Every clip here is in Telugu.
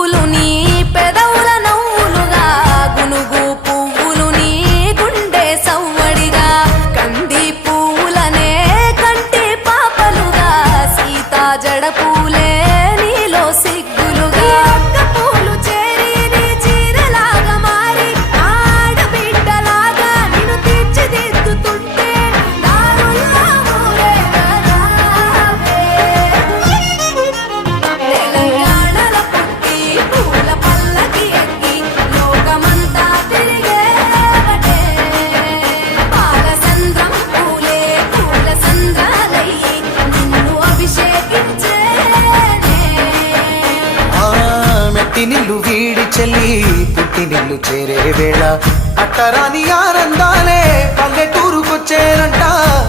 పువ్వులు నీ పెదవుల నవ్వులుగా గునుగు పువ్వులు నీ గుండె సవ్వడిగా కంది పువ్వులనే కంటి పాపలుగా సీతా జడ పూలే నీలో సిగ్గులుగా పూలు చేరి నీ చీరలాగా మారి ఆడబిడ్డలాగా నిన్ను తీర్చిదిద్దుతుంటే దారుల్లా ఊరేగరావే. తెలంగాణల పుట్టి పూల పల్లకి ఎక్కి లోకమంతా తిరిగేవటే పాలసంద్రం పూలే పూల సంద్రాలయ్యి నిన్ను అభిషేకించేనే. మెట్టి నిల్లు వీడి చెల్లి పుట్టి నిల్లు చేరే వేళ అట్టరాని ఆనందాలే పల్లెటూరుకొచ్చేరంట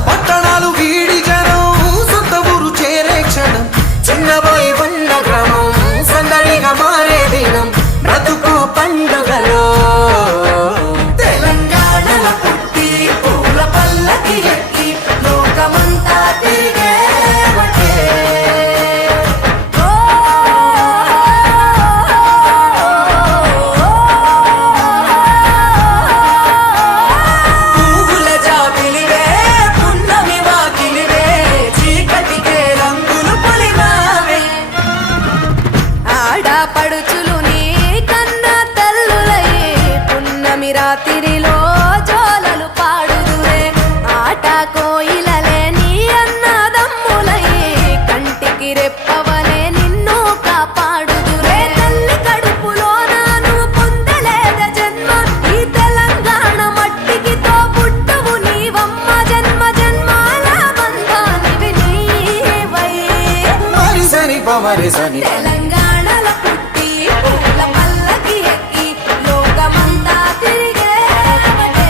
పట్టణాలు వీడి జనం సొంత ఊరు చేరే క్షణం చిన్నబోయి బండ గ్రామం సందడిగా మారే దినం బ్రతుకు పండుగలో తెలంగాణల పుట్టి పూల పల్లకి ఎక్కి లోకమంతా తిరిగేవటే. పువ్వుల జాబిలివే పున్నమి వాకిలివే చీకటికే రంగులు పొలిమావే ఆడపడుచులు నీ కన్న తల్లులయ్యే పున్నమి రాత్రిలో జోలలు పాడుదురే ఆట కోయిలలే నీ అన్నదమ్ములయ్యే కంటికి రెప్పవలే నిన్ను కాపాడుదురే తల్లి కడుపులో నాను పొందలేద జన్మ ఈ తెలంగాణ మట్టికి తో పుట్టవు నీవమ్మ జన్మ జన్మాల బంధానివి నీవై మరి సని పమరి సని తెలంగాణ